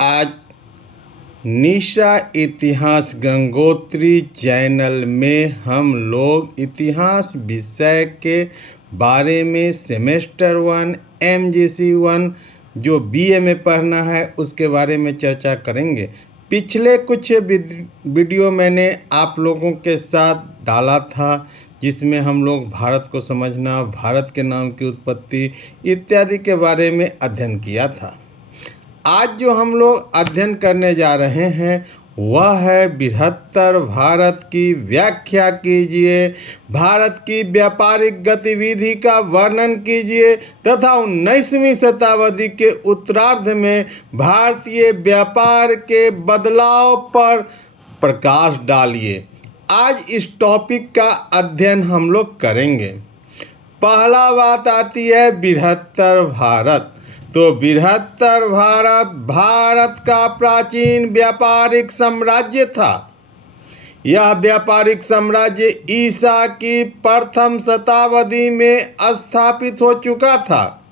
आज निशा इतिहास गंगोत्री चैनल में हम लोग इतिहास विषय के बारे में सेमेस्टर 1 MGC 1 जो BA में पढ़ना है उसके बारे में चर्चा करेंगे। पिछले कुछ वीडियो मैंने आप लोगों के साथ डाला था जिसमें हम लोग भारत को समझना, भारत के नाम की उत्पत्ति इत्यादि के बारे में अध्ययन किया था। आज जो हम लोग अध्ययन करने जा रहे हैं वह है बृहत्तर भारत की व्याख्या कीजिए, भारत की व्यापारिक गतिविधि का वर्णन कीजिए तथा 19वीं शताब्दी के उत्तरार्ध में भारतीय व्यापार के बदलाव पर प्रकाश डालिए। आज इस टॉपिक का अध्ययन हम लोग करेंगे। पहला बात आती है बृहत्तर भारत। तो बृहत्तर भारत भारत का प्राचीन व्यापारिक साम्राज्य था। यह व्यापारिक साम्राज्य ईसा की प्रथम शताब्दी में स्थापित हो चुका था।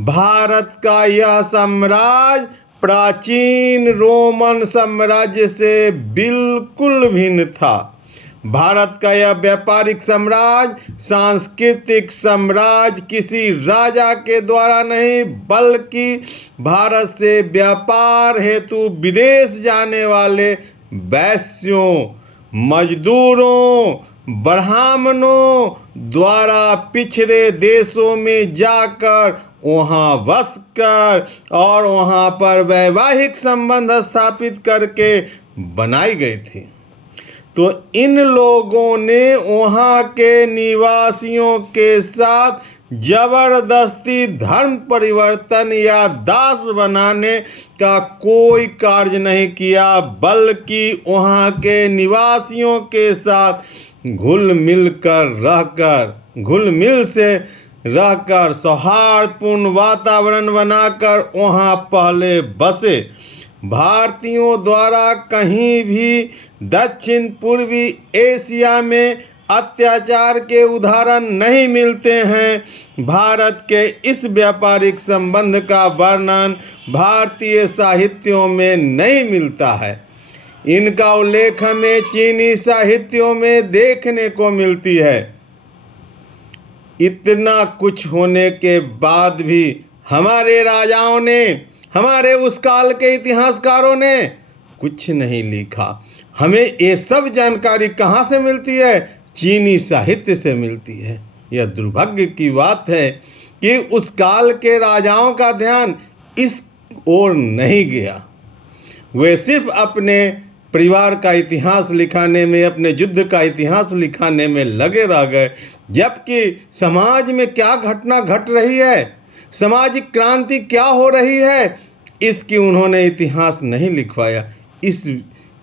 भारत का यह साम्राज्य प्राचीन रोमन साम्राज्य से बिल्कुल भिन्न था। भारत का यह व्यापारिक साम्राज्य सांस्कृतिक साम्राज्य किसी राजा के द्वारा नहीं बल्कि भारत से व्यापार हेतु विदेश जाने वाले वैश्यों, मजदूरों, ब्राह्मणों द्वारा पिछड़े देशों में जाकर वहाँ बस कर और वहाँ पर वैवाहिक संबंध स्थापित करके बनाई गई थी। तो इन लोगों ने वहाँ के निवासियों के साथ जबरदस्ती धर्म परिवर्तन या दास बनाने का कोई कार्य नहीं किया, बल्कि वहाँ के निवासियों के साथ घुल मिल से रहकर सौहार्दपूर्ण वातावरण बनाकर वहाँ पहले बसे। भारतीयों द्वारा कहीं भी दक्षिण पूर्वी एशिया में अत्याचार के उदाहरण नहीं मिलते हैं। भारत के इस व्यापारिक संबंध का वर्णन भारतीय साहित्यों में नहीं मिलता है। इनका उल्लेख हमें चीनी साहित्यों में देखने को मिलती है। इतना कुछ होने के बाद भी हमारे राजाओं ने, हमारे उस काल के इतिहासकारों ने कुछ नहीं लिखा। हमें ये सब जानकारी कहाँ से मिलती है? चीनी साहित्य से मिलती है। यह दुर्भाग्य की बात है कि उस काल के राजाओं का ध्यान इस ओर नहीं गया। वे सिर्फ अपने परिवार का इतिहास लिखाने में, अपने युद्ध का इतिहास लिखाने में लगे रह गए, जबकि समाज में क्या घटना घट रही है, सामाजिक क्रांति क्या हो रही है, इसकी उन्होंने इतिहास नहीं लिखवाया। इस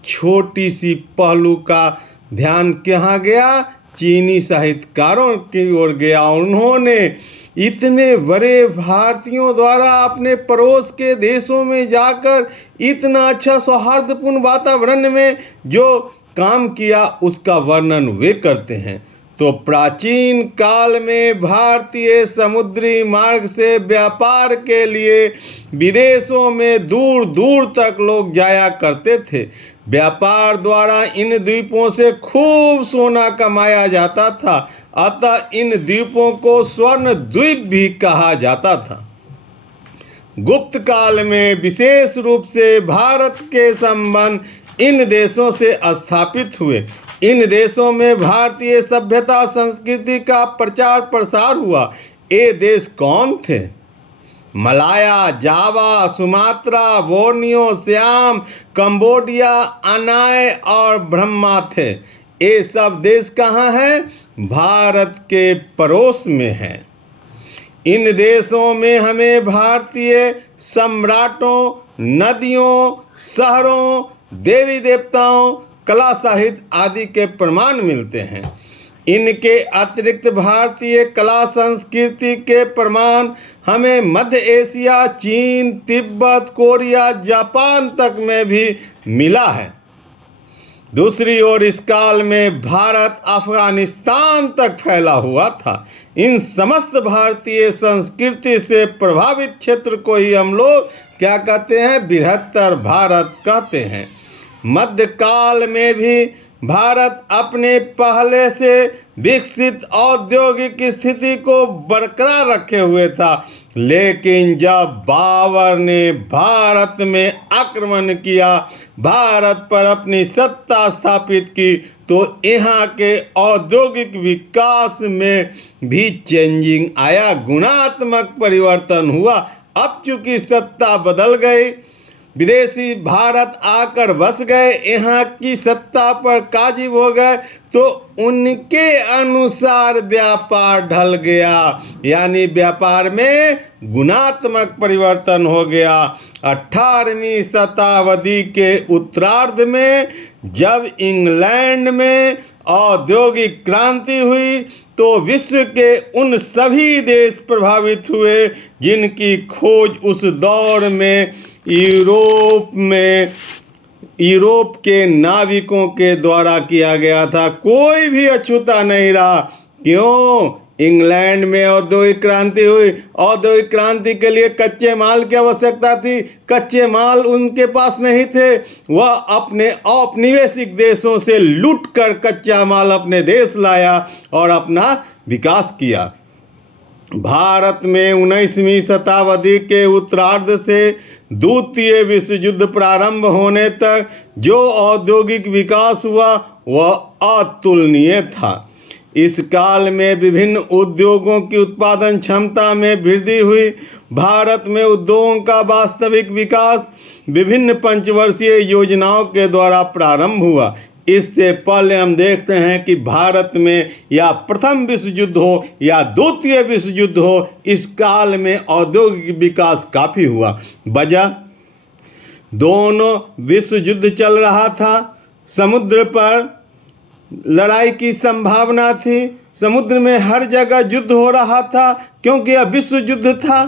छोटी सी पहलू का ध्यान कहाँ गया? चीनी साहित्यकारों की ओर गया। उन्होंने इतने बड़े भारतीयों द्वारा अपने पड़ोस के देशों में जाकर इतना अच्छा सौहार्दपूर्ण वातावरण में जो काम किया उसका वर्णन वे करते हैं। तो प्राचीन काल में भारतीय समुद्री मार्ग से व्यापार के लिए विदेशों में दूर दूर तक लोग जाया करते थे। व्यापार द्वारा इन द्वीपों से खूब सोना कमाया जाता था, अतः इन द्वीपों को स्वर्ण द्वीप भी कहा जाता था। गुप्त काल में विशेष रूप से भारत के संबंध इन देशों से स्थापित हुए। इन देशों में भारतीय सभ्यता संस्कृति का प्रचार प्रसार हुआ। ये देश कौन थे? मलाया, जावा, सुमात्रा, बोर्नियो, सियाम, कंबोडिया, अनाय और ब्रह्मा थे। ये सब देश कहाँ हैं? भारत के पड़ोस में हैं। इन देशों में हमें भारतीय सम्राटों, नदियों, शहरों, देवी देवताओं, कला साहित्य आदि के प्रमाण मिलते हैं। इनके अतिरिक्त भारतीय कला संस्कृति के प्रमाण हमें मध्य एशिया, चीन, तिब्बत, कोरिया, जापान तक में भी मिला है। दूसरी ओर इस काल में भारत अफगानिस्तान तक फैला हुआ था। इन समस्त भारतीय संस्कृति से प्रभावित क्षेत्र को ही हम लोग क्या कहते हैं, बृहत्तर भारत कहते हैं। मध्यकाल में भी भारत अपने पहले से विकसित औद्योगिक स्थिति को बरकरार रखे हुए था, लेकिन जब बाबर ने भारत में आक्रमण किया, भारत पर अपनी सत्ता स्थापित की, तो यहाँ के औद्योगिक विकास में भी चेंजिंग आया, गुणात्मक परिवर्तन हुआ। अब चूंकि सत्ता बदल गई, विदेशी भारत आकर बस गए, यहाँ की सत्ता पर काबिज हो गए, तो उनके अनुसार व्यापार ढल गया, यानी व्यापार में गुणात्मक परिवर्तन हो गया। 18वीं शताब्दी के उत्तरार्ध में जब इंग्लैंड में औद्योगिक क्रांति हुई, तो विश्व के उन सभी देश प्रभावित हुए जिनकी खोज उस दौर में यूरोप के नाविकों के द्वारा किया गया था। कोई भी अछूता नहीं रहा। क्यों? इंग्लैंड में औद्योगिक क्रांति हुई। औद्योगिक क्रांति के लिए कच्चे माल की आवश्यकता थी, कच्चे माल उनके पास नहीं थे। वह अपने औपनिवेशिक देशों से लूट कर कच्चा माल अपने देश लाया और अपना विकास किया। भारत में 19वीं शताब्दी के उत्तरार्ध से द्वितीय विश्व युद्ध प्रारंभ होने तक जो औद्योगिक विकास हुआ वह अतुलनीय था। इस काल में विभिन्न उद्योगों की उत्पादन क्षमता में वृद्धि हुई। भारत में उद्योगों का वास्तविक विकास विभिन्न पंचवर्षीय योजनाओं के द्वारा प्रारंभ हुआ। इससे पहले हम देखते हैं कि भारत में या प्रथम विश्व युद्ध हो या द्वितीय विश्व युद्ध हो, इस काल में औद्योगिक विकास काफ़ी हुआ। वजह, दोनों विश्व युद्ध चल रहा था, समुद्र पर लड़ाई की संभावना थी, समुद्र में हर जगह युद्ध हो रहा था, क्योंकि यह विश्व युद्ध था।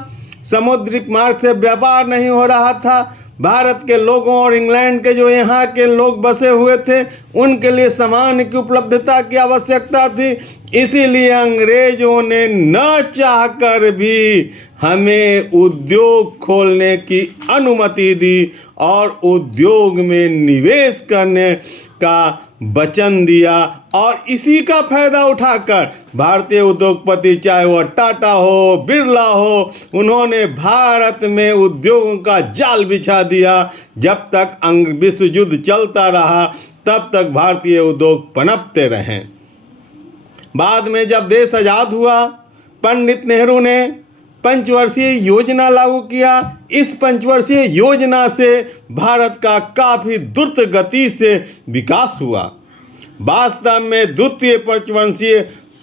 समुद्रिक मार्ग से व्यापार नहीं हो रहा था। भारत के लोगों और इंग्लैंड के जो यहाँ के लोग बसे हुए थे, उनके लिए सामान की उपलब्धता की आवश्यकता थी। इसीलिए अंग्रेजों ने न चाहकर भी हमें उद्योग खोलने की अनुमति दी और उद्योग में निवेश करने का वचन दिया। और इसी का फायदा उठाकर भारतीय उद्योगपति, चाहे वह टाटा हो, बिरला हो, उन्होंने भारत में उद्योगों का जाल बिछा दिया। जब तक विश्व युद्ध चलता रहा तब तक भारतीय उद्योग पनपते रहे। बाद में जब देश आज़ाद हुआ, पंडित नेहरू ने पंचवर्षीय योजना लागू किया। इस पंचवर्षीय योजना से भारत का काफ़ी द्रुत गति से विकास हुआ। वास्तव में द्वितीय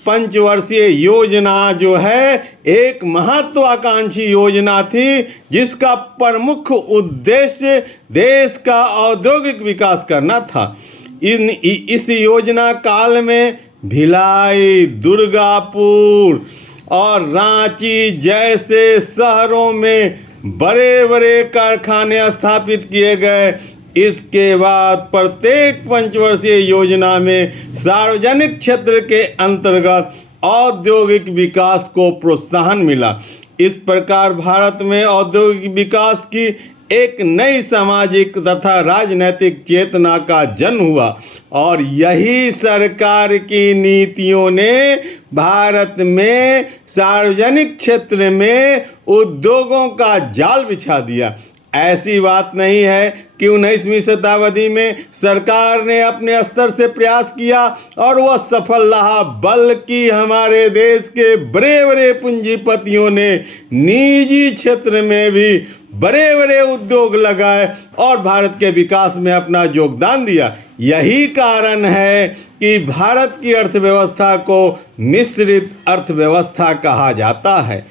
पंचवर्षीय योजना जो है एक महत्वाकांक्षी योजना थी, जिसका प्रमुख उद्देश्य देश का औद्योगिक विकास करना था। इस योजना काल में भिलाई, दुर्गापुर और रांची जैसे शहरों में बड़े बड़े कारखाने स्थापित किए गए। इसके बाद प्रत्येक पंचवर्षीय योजना में सार्वजनिक क्षेत्र के अंतर्गत औद्योगिक विकास को प्रोत्साहन मिला। इस प्रकार भारत में औद्योगिक विकास की एक नई सामाजिक तथा राजनैतिक चेतना का जन्म हुआ और यही सरकार की नीतियों ने भारत में सार्वजनिक क्षेत्र में उद्योगों का जाल बिछा दिया। ऐसी बात नहीं है कि 19वीं शताब्दी में सरकार ने अपने स्तर से प्रयास किया और वह सफल रहा, बल्कि हमारे देश के बड़े बड़े पूंजीपतियों ने निजी क्षेत्र में भी बड़े बड़े उद्योग लगाए और भारत के विकास में अपना योगदान दिया। यही कारण है कि भारत की अर्थव्यवस्था को मिश्रित अर्थव्यवस्था कहा जाता है।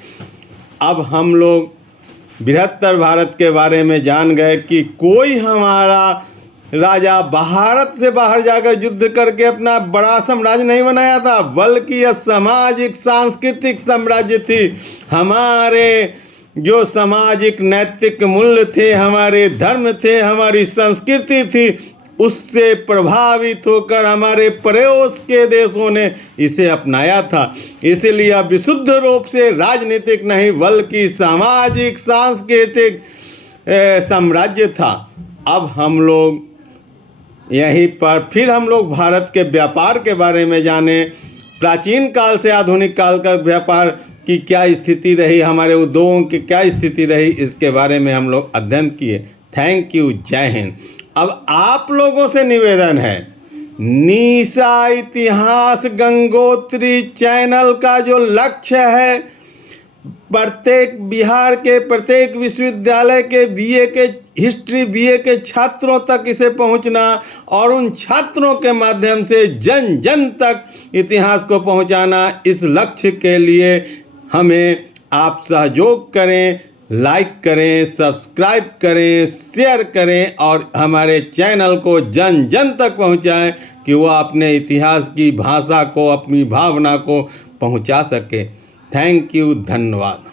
अब हम लोग बृहत्तर भारत के बारे में जान गए कि कोई हमारा राजा भारत से बाहर जाकर युद्ध करके अपना बड़ा साम्राज्य नहीं बनाया था, बल्कि यह सामाजिक सांस्कृतिक साम्राज्य थी। हमारे जो सामाजिक नैतिक मूल्य थे, हमारे धर्म थे, हमारी संस्कृति थी, उससे प्रभावित होकर हमारे पड़ोस के देशों ने इसे अपनाया था। इसलिए अब विशुद्ध रूप से राजनीतिक नहीं बल्कि सामाजिक सांस्कृतिक साम्राज्य था। अब हम लोग यहीं पर फिर हम लोग भारत के व्यापार के बारे में जाने। प्राचीन काल से आधुनिक काल का व्यापार की क्या स्थिति रही, हमारे उद्योगों की क्या स्थिति रही, इसके बारे में हम लोग अध्ययन किए। थैंक यू, जय हिंद। अब आप लोगों से निवेदन है, निशा इतिहास गंगोत्री चैनल का जो लक्ष्य है, प्रत्येक बिहार के प्रत्येक विश्वविद्यालय के बीए के हिस्ट्री बीए के छात्रों तक इसे पहुंचना और उन छात्रों के माध्यम से जन जन तक इतिहास को पहुंचाना, इस लक्ष्य के लिए हमें आप सहयोग करें, लाइक करें, सब्सक्राइब करें, शेयर करें और हमारे चैनल को जन जन तक पहुंचाएं कि वो अपने इतिहास की भाषा को, अपनी भावना को पहुंचा सके। थैंक यू, धन्यवाद।